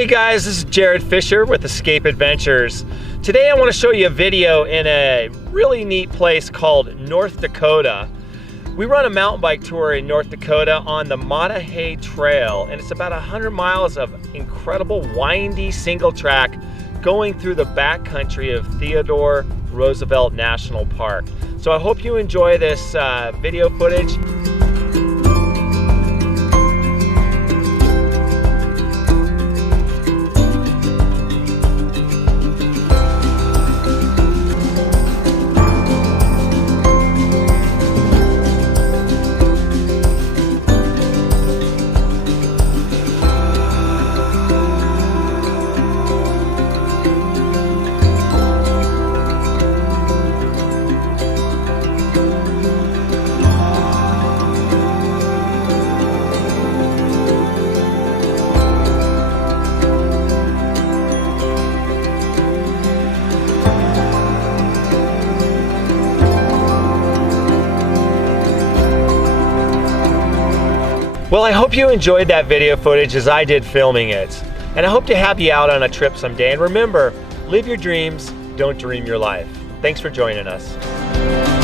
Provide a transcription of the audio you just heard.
Hey guys, this is Jared Fisher with Escape Adventures. Today I want to show you a video in a really neat place called North Dakota. We run a mountain bike tour in North Dakota on the Maah Daah Hey Trail, and it's about 100 miles of incredible windy single track going through the backcountry of Theodore Roosevelt National Park. So I hope you enjoy this video footage. Well, I hope you enjoyed that video footage as I did filming it. And I hope to have you out on a trip someday. And remember, live your dreams, don't dream your life. Thanks for joining us.